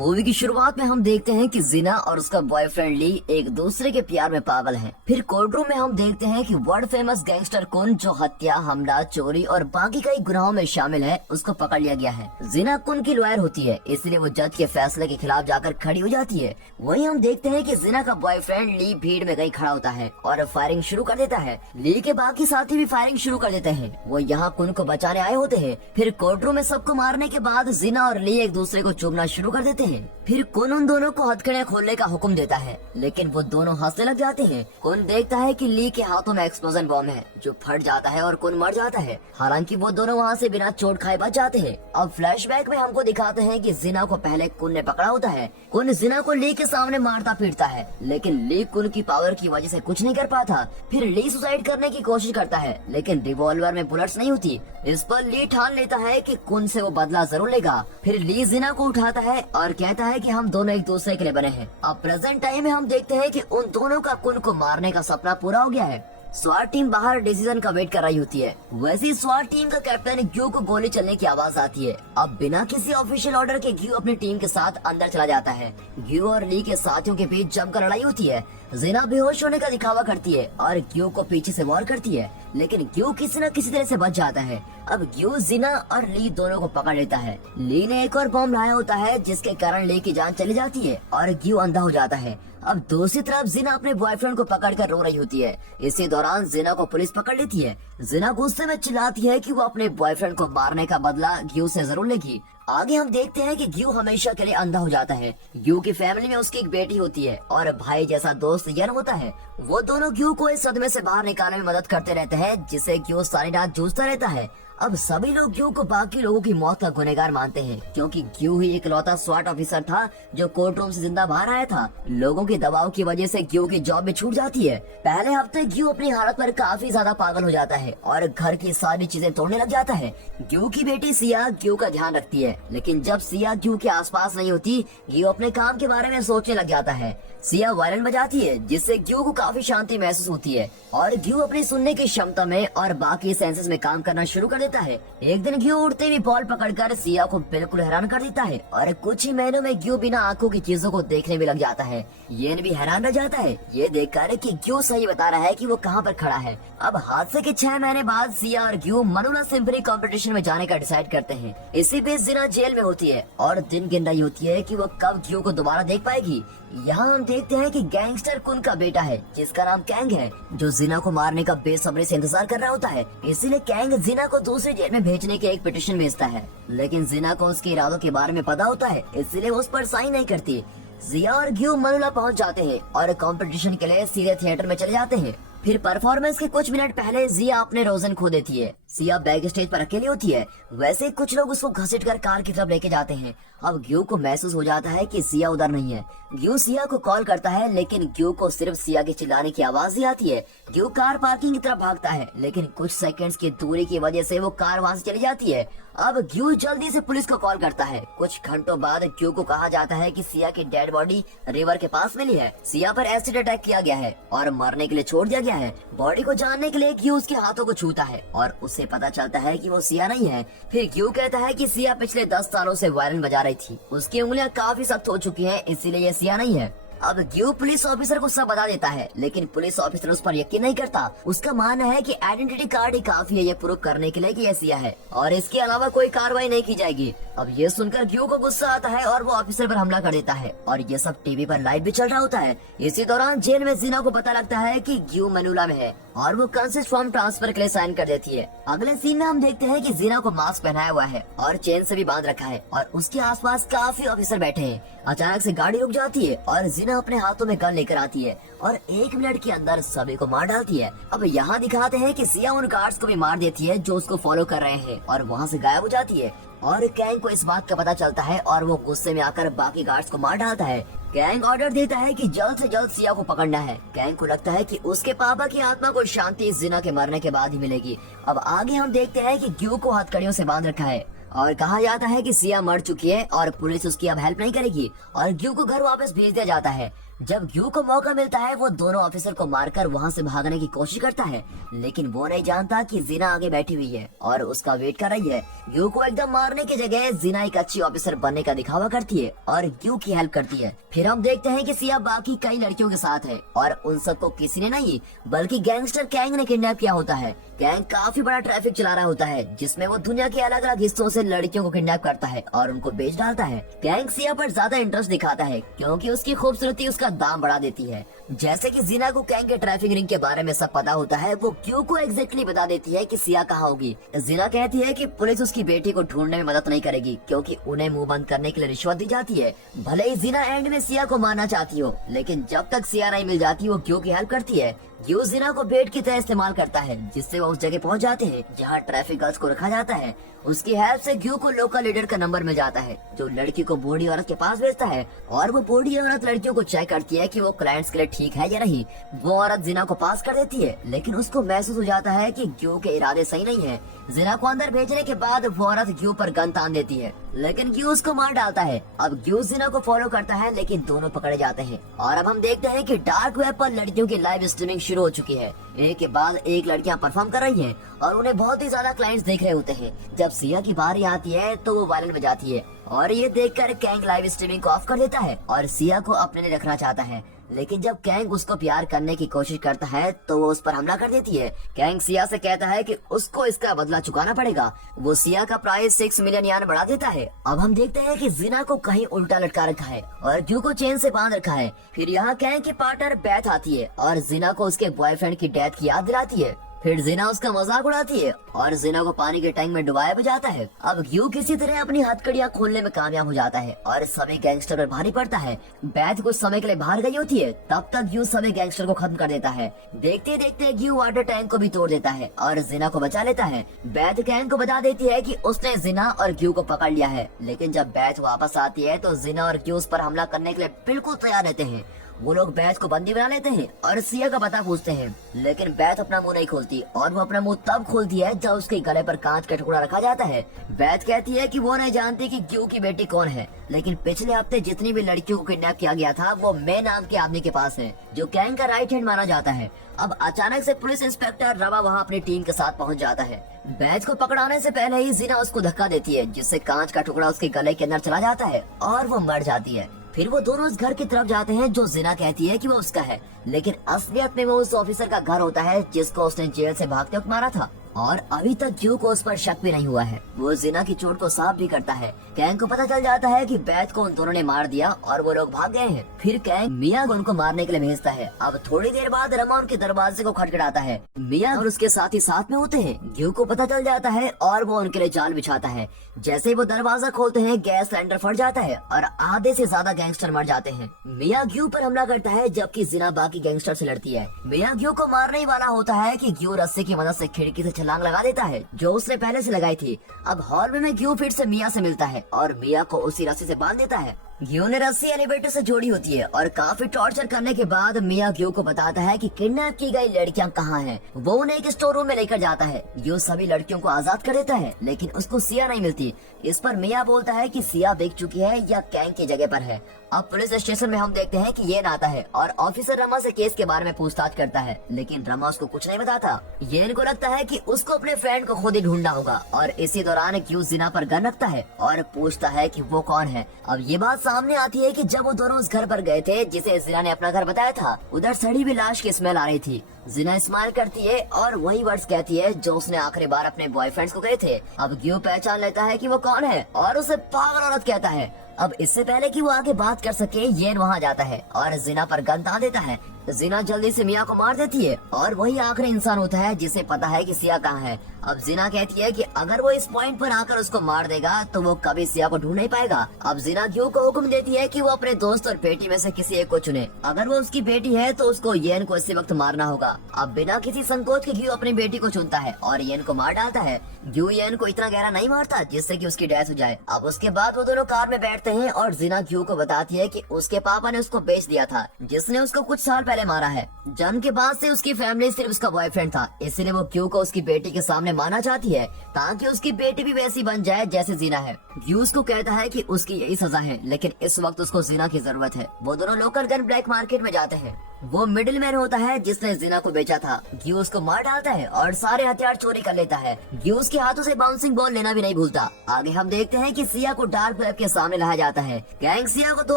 Movie की शुरुआत में हम देखते हैं कि जिना और उसका बॉयफ्रेंड ली एक दूसरे के प्यार में पागल हैं। फिर कोर्ट रूम में हम देखते हैं कि वर्ल्ड फेमस गैंगस्टर कुन, जो हत्या, हमला, चोरी और बाकी कई गुनाहों में शामिल है, उसको पकड़ लिया गया है। जिना कुन की लॉयर होती है, इसलिए वो जज के फैसले के खिलाफ जाकर खड़ी हो जाती है। वहीं हम देखते हैं कि जिना का बॉयफ्रेंड ली भीड़ में कहीं खड़ा होता है और फायरिंग शुरू कर देता है। ली के बाकी साथी भी फायरिंग शुरू कर देते हैं। वो यहाँ कुन को बचाने आए होते हैं। फिर कोर्ट रूम में सबको मारने के बाद जिना और ली एक दूसरे को चूमना शुरू कर देते हैं। फिर कुन उन दोनों को हथकड़ियां खोलने का हुक्म देता है, लेकिन वो दोनों हंसने लग जाते हैं। कुन देखता है कि ली के हाथों में एक्सप्लोजन बॉम्ब है, जो फट जाता है और कुन मर जाता है। हालांकि वो दोनों वहाँ से बिना चोट खाए बच जाते हैं। अब फ्लैशबैक में हमको दिखाते हैं कि जिना को पहले कुन ने पकड़ा होता है। कुन जिना को ली के सामने मारता पीटता है, लेकिन ली कुन की पावर की वजह से कुछ नहीं कर पाता। फिर ली सुसाइड करने की कोशिश करता है, लेकिन रिवॉल्वर में बुलेट्स नहीं होती। इस पर ली ठान लेता है कि कुन से वो बदला जरूर लेगा। फिर ली जिना को उठाता है और कहता है कि हम दोनों एक दूसरे के लिए बने हैं। अब प्रेजेंट टाइम में हम देखते हैं कि उन दोनों का कुन को मारने का सपना पूरा हो गया है। स्वाट टीम बाहर डिसीजन का वेट कर रही होती है। वैसे स्वाट टीम का कैप्टन ग्यू को गोली चलने की आवाज आती है। अब बिना किसी ऑफिशियल ऑर्डर के ग्यू अपनी टीम के साथ अंदर चला जाता है। ग्यू और ली के साथियों के बीच जमकर लड़ाई होती है। जिना बेहोश होने का दिखावा करती है और ग्यू को पीछे से वार करती है, लेकिन ग्यू किसी न किसी तरह से बच जाता है। अब ग्यू जिना और ली दोनों को पकड़ लेता है। ली ने एक और बॉम्ब लाया होता है, जिसके कारण ली की जान चली जाती है और ग्यू अंधा हो जाता है। अब दूसरी तरफ जिना अपने बॉयफ्रेंड को पकड़कर रो रही होती है। इसी दौरान जिना को पुलिस पकड़ लेती है। जिना गुस्से में चिल्लाती है कि वो अपने बॉयफ्रेंड को मारने का बदला ग्यू से जरूर लेगी। आगे हम देखते हैं कि ग्यू हमेशा के लिए अंधा हो जाता है। ग्यू की फैमिली में उसकी एक बेटी होती है और भाई जैसा दोस्त यन होता है। वो दोनों ग्यू को इस सदमे से बाहर निकालने में मदद करते रहते हैं, जिससे ग्यू सारी रात जूझता रहता है। अब सभी लोग ग्यू को बाकी लोगों की मौत का गुनहगार मानते हैं, क्योंकि ग्यू ही इकलौता स्वाट ऑफिसर था जो कोर्ट रूम से जिंदा बाहर आया था। लोगों के दबाव की वजह से ग्यू की जॉब भी छूट जाती है। पहले हफ्ते ग्यू अपनी हालत पर काफी ज्यादा पागल हो जाता है और घर की सारी चीजें तोड़ने लग जाता है। ग्यू की बेटी सिया ग्यू का ध्यान रखती है, लेकिन जब सिया ग्यू के आसपास नहीं होती, ग्यू अपने काम के बारे में सोचने लग जाता है। सिया वायलिन बजाती है, जिससे ग्यू को काफी शांति महसूस होती है और ग्यू अपनी सुनने की क्षमता में और बाकी सेंसेस में काम करना शुरू कर देता है। एक दिन ग्यू उड़ते हुए बॉल पकड़कर सिया को बिल्कुल हैरान कर देता है और कुछ ही महीनों में ग्यू बिना आंखों की चीजों को देखने में लग जाता है। येन भी हैरान रह जाता है, ये देखकर कि ग्यू सही बता रहा है कि वो कहाँ पर खड़ा है। अब हादसे के 6 महीने बाद सिया और ग्यू मनोला सिम्फनी कंपटीशन में जाने का डिसाइड करते हैं। इसी बीच जिना जेल में होती है और दिन गिन रही होती है कि वो कब ग्यू को दोबारा देख पाएगी। यहाँ हम देखते हैं कि गैंगस्टर कुन का बेटा है, जिसका नाम कैंग है, जो जिना को मारने का बेसब्री से इंतजार कर रहा होता है। इसीलिए कैंग जिना को दूसरी जेल में भेजने के एक पिटीशन भेजता है, लेकिन जिना को उसके इरादों के बारे में पता होता है, इसलिए उस पर साइन नहीं करती। जिया और ग्यू मनोला पहुँच जाते हैं और कंपटीशन के लिए सीधे थिएटर में चले जाते हैं। फिर परफॉर्मेंस के कुछ मिनट पहले जिया अपने रोजन खो देती है। सिया बैक स्टेज पर अकेली होती है। वैसे कुछ लोग उसको घसीटकर कार की तरफ लेके जाते हैं। अब ग्यू को महसूस हो जाता है कि सिया उधर नहीं है। ग्यू सिया को कॉल करता है, लेकिन ग्यू को सिर्फ सिया के चिल्लाने की आवाज ही आती है। ग्यू कार पार्किंग की तरफ भागता है, लेकिन कुछ सेकंड्स की दूरी की वजह से वो कार वहाँ से चली जाती है। अब ग्यू जल्दी से पुलिस को कॉल करता है। कुछ घंटों बाद ग्यू को कहा जाता है कि सिया की डेड बॉडी रिवर के पास मिली है। सिया पर एसिड अटैक किया गया है और मरने के लिए छोड़ दिया गया है। बॉडी को जानने के लिए ग्यू उसके हाथों को छूता है और उससे पता चलता है कि वो सिया नहीं है। फिर ग्यू कहता है कि सिया पिछले 10 सालों से वायलिन बजा रही थी। उसकी उंगलियां काफी सख्त हो चुकी हैं, इसीलिए ये सिया नहीं है। अब ग्यू पुलिस ऑफिसर को सब बता देता है, लेकिन पुलिस ऑफिसर उस पर यकीन नहीं करता। उसका मानना है कि आइडेंटिटी कार्ड ही काफी है ये प्रूव करने के लिए कि ये सिया है और इसके अलावा कोई कार्रवाई नहीं की जाएगी। अब ये सुनकर ग्यू को गुस्सा आता है और वो ऑफिसर पर हमला कर देता है और ये सब टीवी पर लाइव भी चल रहा होता है। इसी दौरान जेल में जिना को पता लगता है कि ग्यू मनोला में है और वो कंसेंट फॉर्म ट्रांसफर के लिए साइन कर देती है। अगले सीन में हम देखते हैं कि जिना को मास्क पहनाया हुआ है और चेन से भी बांध रखा है और उसके आसपास काफी ऑफिसर बैठे हैं। अचानक से गाड़ी रुक जाती है और जिना अपने हाथों में गन लेकर आती है और 1 मिनट के अंदर सभी को मार डालती है। अब यहाँ दिखाते हैं कि सिया उन गार्ड्स को भी मार देती है जो उसको फॉलो कर रहे हैं और वहाँ से गायब हो जाती है। और कैंग को इस बात का पता चलता है और वो गुस्से में आकर बाकी गार्ड्स को मार डालता है। कैंग ऑर्डर देता है कि जल्द से जल्द सिया को पकड़ना है। कैंग को लगता है कि उसके पापा की आत्मा को शांति जिना के मरने के बाद ही मिलेगी। अब आगे हम देखते हैं कि ग्यू को हथकड़ियों से बांध रखा है और कहा जाता है कि सिया मर चुकी है और पुलिस उसकी अब हेल्प नहीं करेगी और ग्यू को घर वापस भेज दिया जाता है। जब ग्यू को मौका मिलता है वो दोनों ऑफिसर को मारकर वहाँ से भागने की कोशिश करता है, लेकिन वो नहीं जानता कि जीना आगे बैठी हुई है और उसका वेट कर रही है। ग्यू को एकदम मारने की जगह जीना एक अच्छी ऑफिसर बनने का दिखावा करती है और ग्यू की हेल्प करती है। फिर हम देखते हैं कि सिया बाकी कई लड़कियों के साथ है और उन सबको किसी ने नहीं बल्कि गैंगस्टर कैंग ने किडनैप किया होता है। कैंग काफी बड़ा ट्रैफिक चला रहा होता है जिसमें वो दुनिया के अलग अलग हिस्सों से लड़कियों को किडनैप करता है और उनको बेच डालता है। कैंग सिया पर ज्यादा इंटरेस्ट दिखाता है क्योंकि उसकी खूबसूरती उसका दाम बढ़ा देती है। जैसे कि जीना को कैंग के ट्रैफिक रिंग के बारे में सब पता होता है, वो क्यू को एग्जैक्टली बता देती है कि सिया कहाँ होगी। जीना कहती है कि पुलिस उसकी बेटी को ढूंढने में मदद नहीं करेगी क्योंकि उन्हें मुंह बंद करने के लिए रिश्वत दी जाती है। भले ही जीना एंड में सिया को मारना चाहती हो, लेकिन जब तक सिया नहीं मिल जाती वो क्यू की हेल्प करती है। क्यू जीना को बेट की तरह इस्तेमाल करता है जिससे वो उस जगह पहुंच जाते हैं जहां ट्रैफिक गर्ल्स को रखा जाता है। उसकी हेल्प से क्यू को लोकल लीडर का नंबर मिल जाता है जो लड़की को बूढ़ी औरत के पास भेजता है और वो बूढ़ी औरत लड़कियों को चेक करती है कि वो क्लाइंट्स के लिए ठीक है या नहीं। वो औरत जीना को पास कर देती है, लेकिन उसको महसूस हो जाता है कि क्यू के इरादे सही नहीं है। जीना को अंदर भेजने के बाद वो औरत क्यू पर गन तान देती है, लेकिन क्यू उसको मार डालता है। अब क्यू जीना को फॉलो करता है, लेकिन दोनों पकड़े जाते हैं और अब हम देखते हैं कि डार्क वेब पर लड़कियों की लाइव स्ट्रीमिंग शुरू हो चुकी है। एक के बाद एक लड़कियां परफॉर्म कर रही हैं और उन्हें बहुत ही ज्यादा क्लाइंट्स देख रहे होते हैं। जब सिया की बारी आती है तो वो वायलिन बजाती है और ये देखकर कैंग लाइव स्ट्रीमिंग को ऑफ कर देता है और सिया को अपने लिए रखना चाहता है। लेकिन जब कैंग उसको प्यार करने की कोशिश करता है तो वो उस पर हमला कर देती है। कैंग सिया से कहता है कि उसको इसका बदला चुकाना पड़ेगा। वो सिया का प्राइस 6 मिलियन यान बढ़ा देता है। अब हम देखते हैं कि जीना को कहीं उल्टा लटका रखा है और क्यू को चेन से बांध रखा है। फिर यहाँ कैंग की पार्टनर बैथ आती है और जीना को उसके बॉयफ्रेंड की डेथ की याद दिलाती है। फिर जीना उसका मजाक उड़ाती है और जीना को पानी के टैंक में डुबाया भी जाता है। अब ग्यू किसी तरह अपनी हथकड़ियां खोलने में कामयाब हो जाता है और सभी गैंगस्टर पर भारी पड़ता है। बैथ कुछ समय के लिए बाहर गई होती है, तब तक ग्यू सभी गैंगस्टर को खत्म कर देता है। देखते देखते ग्यू वाटर टैंक को भी तोड़ देता है और जीना को बचा लेता है। बैथ कैंग को बता देती है कि उसने जीना और ग्यू को पकड़ लिया है, लेकिन जब बैथ वापस आती है तो जीना और ग्यू उस पर हमला करने के लिए बिल्कुल तैयार रहते हैं। वो लोग बैथ को बंदी बना लेते हैं और सिया का पता पूछते हैं, लेकिन बैथ अपना मुंह नहीं खोलती और वो अपना मुंह तब खोलती है जब उसके गले पर कांच का टुकड़ा रखा जाता है। बैथ कहती है कि वो नहीं जानती कि क्यू की बेटी कौन है, लेकिन पिछले हफ्ते जितनी भी लड़कियों को किडनैप किया गया था वो मे नाम के आदमी के पास है जो कैंग का राइट हैंड माना जाता है। अब अचानक से पुलिस इंस्पेक्टर रवा वहाँ अपनी टीम के साथ पहुँच जाता है। बैथ को पकड़ाने से पहले ही जीना उसको धक्का देती है जिससे कांच का टुकड़ा उसके गले के अंदर चला जाता है और वो मर जाती है। फिर वो दोनों उस घर की तरफ जाते हैं जो जीना कहती है कि वो उसका है, लेकिन असलियत में वो उस ऑफिसर का घर होता है जिसको उसने जेल से भागते वक्त मारा था और अभी तक क्यू को उस पर शक भी नहीं हुआ है। वो जीना की चोट को साफ भी करता है। कैंग को पता चल जाता है कि बैथ को उन दोनों ने मार दिया और वो लोग भाग गए हैं। फिर कैंग मिया को उनको मारने के लिए भेजता है। अब थोड़ी देर बाद रमा उनके दरवाजे को खटखटाता है। मिया और उसके साथी साथ में होते हैं। क्यू को पता चल जाता है और वो उनके लिए जाल बिछाता है। जैसे ही वो दरवाजा खोलते हैं गैस सिलेंडर फट जाता है और आधे से ज्यादा गैंगस्टर मर जाते हैं। मिया क्यू पर हमला करता है जबकि जीना बाकी गैंगस्टर से लड़ती है। मिया क्यू को मारने ही वाला होता है कि क्यू रस्सी की मदद से खिड़की से छलांग लगा देता है जो उसने पहले से लगाई थी। अब हॉल में क्यू फिर से मिया से मिलता है और मिया को उसी रस्सी से बांध देता है। क्यू ने रस्सी एलिवेटर से जोड़ी होती है और काफी टॉर्चर करने के बाद मिया क्यू को बताता है कि किडनैप की गई लड़कियां कहाँ हैं। वो उन्हें एक स्टोर रूम में लेकर जाता है। क्यू सभी लड़कियों को आजाद कर देता है, लेकिन उसको सिया नहीं मिलती। इस पर मिया बोलता है कि सिया बिक चुकी है या कैंग की जगह पर है। अब पुलिस स्टेशन में हम देखते हैं कि येन आता है और ऑफिसर रमा से केस के बारे में पूछताछ करता है, लेकिन रमा उसको कुछ नहीं बताता। येन को लगता है कि उसको अपने फ्रेंड को खुद ही ढूंढना होगा और इसी दौरान क्यू जीना पर गन रखता है और पूछता है कि वो कौन है। अब ये बात सामने आती है कि जब वो दोनों उस घर पर गए थे जिसे जीना ने अपना घर बताया था, उधर सड़ी हुई लाश की स्मेल आ रही थी। जीना स्माइल करती है और वही वर्ड्स कहती है जो उसने आखिरी बार अपने बॉयफ्रेंड्स को कहे थे। अब क्यू पहचान लेता है कि वो कौन है और उसे पागल औरत कहता है। अब इससे पहले कि वो आगे बात कर सके येन वहाँ जाता है और जीना पर गन तान देता है। जीना जल्दी से मिया को मार देती है और वही आखिरी इंसान होता है जिसे पता है कि सिया कहाँ है। अब जीना कहती है कि अगर वो इस पॉइंट पर आकर उसको मार देगा तो वो कभी सिया को ढूंढ नहीं पाएगा। अब जीना क्यू को हुक्म देती है कि वो अपने दोस्त और बेटी में से किसी एक को चुने। अगर वो उसकी बेटी है तो उसको येन को इसी वक्त मारना होगा। अब बिना किसी संकोच के क्यू अपनी बेटी को चुनता है और येन को मार डालता है। क्यू येन को इतना गहरा नहीं मारता जिससे कि उसकी डेथ हो जाए। अब उसके बाद वो दोनों कार में बैठते हैं और जीना क्यू को बताती है कि उसके पापा ने उसको बेच दिया था, जिसने उसको कुछ साल पहले पहले मारा है। जन्म के बाद से उसकी फैमिली सिर्फ उसका बॉयफ्रेंड था, इसलिए वो ग्यू को उसकी बेटी के सामने मारना चाहती है ताकि उसकी बेटी भी वैसी बन जाए जैसे जीना है। ग्यू उसको कहता है कि उसकी यही सजा है, लेकिन इस वक्त उसको जीना की जरूरत है। वो दोनों लोकल गन ब्लैक मार्केट में जाते हैं। वो मिडिल मैन होता है जिसने जिना को बेचा था। ग्यू उसको मार डालता है और सारे हथियार चोरी कर लेता है। ग्यू उसके हाथों से बाउंसिंग बॉल लेना भी नहीं भूलता। आगे हम देखते हैं कि सिया को डार्क वेब के सामने लाया जाता है। कैंग सिया को 2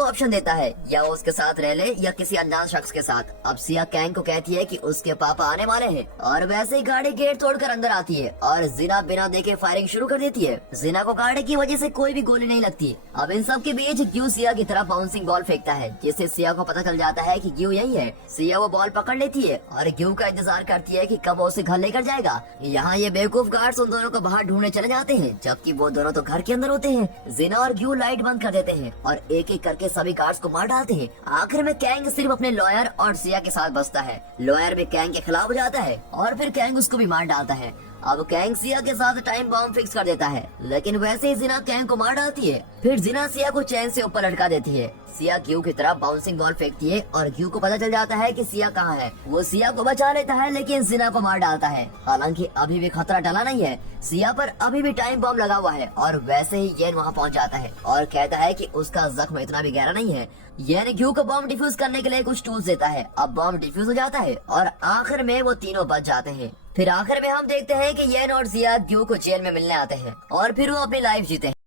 ऑप्शन देता है, या वो उसके साथ रह ले या किसी अनजान शख्स के साथ। अब सिया कैंग को कहती है कि उसके पापा आने वाले हैं और वैसे ही गाड़ी गेट तोड़कर अंदर आती है और जिना बिना देखे फायरिंग शुरू कर देती है। जिना को गाड़ी की वजह से कोई भी गोली नहीं लगती। अब इन सब के बीच ग्यू सिया की तरफ बाउंसिंग बॉल फेंकता है, जिससे सिया को पता चल जाता है कि ग्यू यही है। सिया वो बॉल पकड़ लेती है और ग्यू का इंतजार करती है कि कब वो उसे घर लेकर जाएगा। यहाँ ये बेवकूफ गार्ड्स उन दोनों को बाहर ढूंढने चले जाते हैं, जबकि वो दोनों तो घर के अंदर होते हैं। जिना और ग्यू लाइट बंद कर देते हैं और एक एक करके सभी गार्ड्स को मार डालते हैं। आखिर में कैंग सिर्फ अपने लॉयर और सिया के साथ बचता है। लॉयर भी कैंग के खिलाफ हो जाता है और फिर कैंग उसको भी मार डालता है। अब कैंग सिया के साथ टाइम बॉम्ब फिक्स कर देता है, लेकिन वैसे ही जिना कैंग को मार डालती है। फिर जिना सिया को चैन से ऊपर लटका देती है। सिया ग्यू की तरफ बाउंसिंग बॉल फेंकती है और ग्यू को पता चल जाता है कि सिया कहाँ है। वो सिया को बचा लेता है, लेकिन जिना को मार डालता है। हालांकि अभी भी खतरा टला नहीं है। सिया पर अभी भी टाइम बॉम्ब लगा हुआ है और वैसे ही येन वहाँ पहुँच जाता है और कहता है कि उसका जख्म इतना भी गहरा नहीं है। येन ग्यू को बॉम्ब डिफ्यूज करने के लिए कुछ टूल्स देता है। अब बॉम्ब डिफ्यूज हो जाता है और आखिर में वो तीनों बच जाते हैं। फिर आखिर में हम देखते हैं कि येन और सिया ग्यू को जेल में मिलने आते हैं और फिर वो अपनी लाइफ जीते हैं।